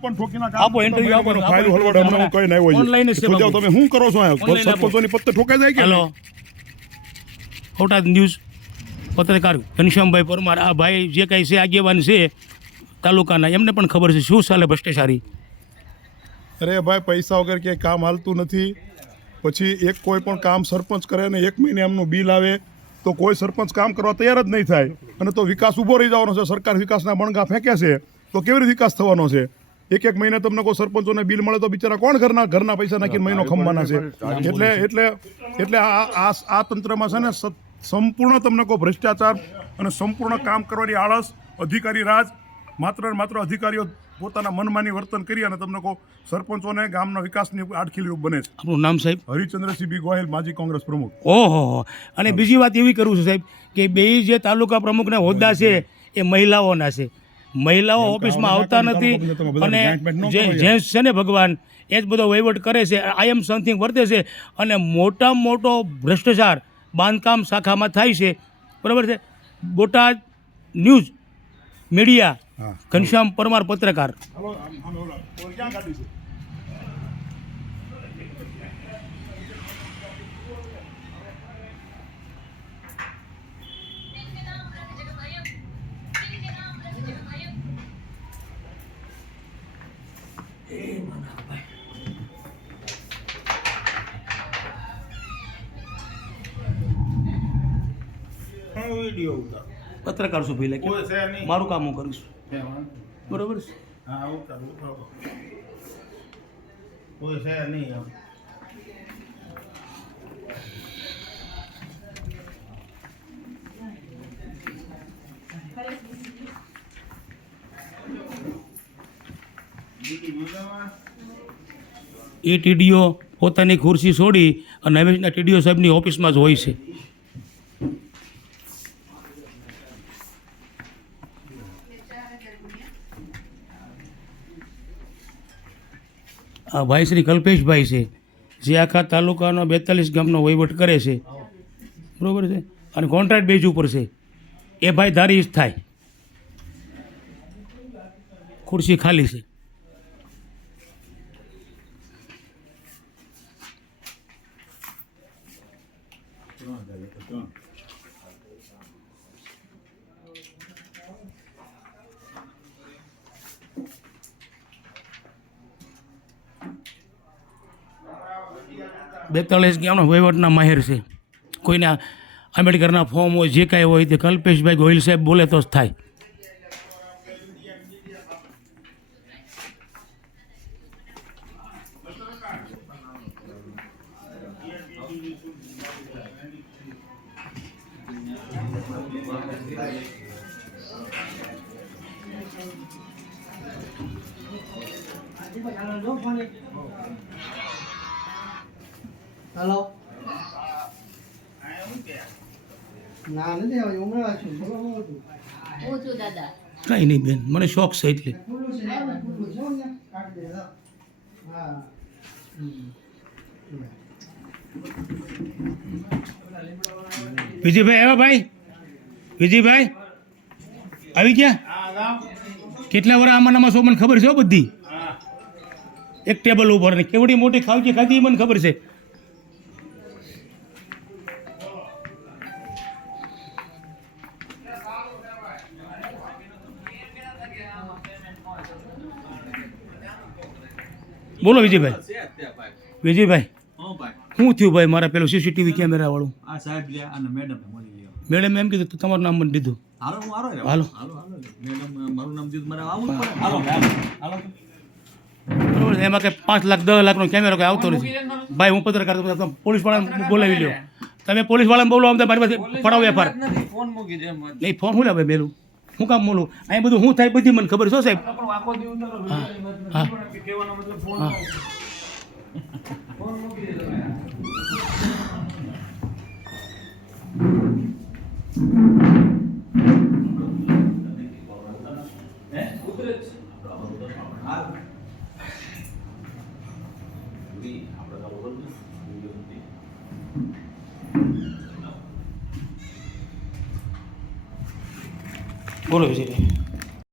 પણ ઠોકીના આપો ઇન્ટરવ્યુ આપો ફાઇલ હલવાડે હમણાં હું કઈ ના હોય ઓનલાઈન છે તો જાઓ તમે શું કરો છો અહીંયા સરપંચોની પત્તે ઠોકાઈ જાય કે હેલો બોટાદ ન્યૂઝ પત્રકાર ઘનશ્યામભાઈ પરમાર આ ભાઈ જે કાંઈ છે આગેવાન છે તાલુકાના એમને પણ ખબર છે શું ચાલે ભ્રષ્ટાચારી. અરે ભાઈ પૈસા વગર ક્યાંય કામ હાલતું નથી. પછી એક કોઈ પણ કામ સરપંચ કરે ને 1 મહિને એમનું બિલ આવે તો કોઈ સરપંચ કામ કરવા તૈયાર જ નહીં થાય અને તો વિકાસ ઊભો રહી જવાનો છે. સરકાર વિકાસના બણગા ફેંકે છે તો કેવી રીતે વિકાસ થવાનો છે? એક મહિને તમને કોઈ સરપંચોને બિલ મળે તો બિચારા કોણ ઘરના પૈસા નાખીને મહિનો ખંભાના છે? એટલે આ તંત્રમાં છે ને સંપૂર્ણ તમને કોઈ ભ્રષ્ટાચાર અને સંપૂર્ણ કામ કરવાની આળસ, અધિકારી રાજ, માત્ર ને માત્ર અધિકારીઓ પોતાના મનમાની વર્તન કરી અને તમને કોઈ સરપંચોને ગામના વિકાસની આડખીલીઓ બને છે. આપણું નામ સાહેબ? હરિચંદ્રસિંહ બી ગોહિલ, માજી કોંગ્રેસ પ્રમુખ. ઓહો. અને બીજી વાત એવી કરું છું સાહેબ કે બે જે તાલુકા પ્રમુખના હોદ્દા છે એ મહિલાઓના છે. મહિલાઓ ઓફિસમાં આવતા નથી અને જે જેન્ટ્સ છે ને ભગવાન એ જ બધો વહીવટ કરે છે. આઈ એમ સમથિંગ વર્તે છે અને મોટામાં મોટો ભ્રષ્ટાચાર બાંધકામ શાખામાં થાય છે. બરાબર છે. બોટાદ ન્યૂઝ મીડિયા ઘનશ્યામ પરમાર પત્રકાર. પત્રકાર છું ભાઈ, મારું કામ હું કરીશ. બરોબર છે. એ ટીડીઓ પોતાની ખુરશી છોડી અને હંમેશા ટીડીઓ સાહેબની ઓફિસમાં જ હોય છે. આ ભાઈ શ્રી કલ્પેશભાઈ છે જે આખા તાલુકાનો 42 ગામનો વહીવટ કરે છે. બરાબર છે. અને કોન્ટ્રાક્ટ બેઝ ઉપર છે. એ ભાઈ ધારી જ થાય. ખુરશી ખાલી છે. બેતાલીસ ગામના વહીવટના માહિર છે. કોઈના આંબેડકરના ફોર્મ હોય જે કાંઈ હોય તે કલ્પેશભાઈ ગોહિલ સાહેબ બોલે તો જ થાય. હેલો. ના નથી આવે ઉમરા છું. ઓછું દાદા. કાંઈ નહીં બેન, મને શોખ છે એટલે. વિજયભાઈ આવ્યા? ભાઈ વિજયભાઈ આવી ગયા? કેટલા વાર આમાં મને ખબર છે બધી. એક ટેબલ ઉપર ને કેવડી મોટી ખાવજી ખાધી મને ખબર છે. બોલો વિજયભાઈ. વિજયભાઈ શું થયું ભાઈ? મારા પેલું સીસીટીવી કેમેરા વાળું મેડમ એમ કીધું તમારું નામ મને દીધું. હાલો બરોબર. એમાં કંઈ 5 લાખ 10 લાખનો કેમેરો કંઈ આવતો નથી ભાઈ. હું પત્રકાર પોલીસ વાળાને બોલાવી લ્યો. તમે પોલીસ વાળાને બોલો આમ મારી પાસે પડાવો વેપાર નહીં. ફોન શું લાવે મેલું? શું કામ બોલું? અહીં બધું શું થાય બધી મને ખબર છે સાહેબ. હા હા બોલો વિજયભાઈ.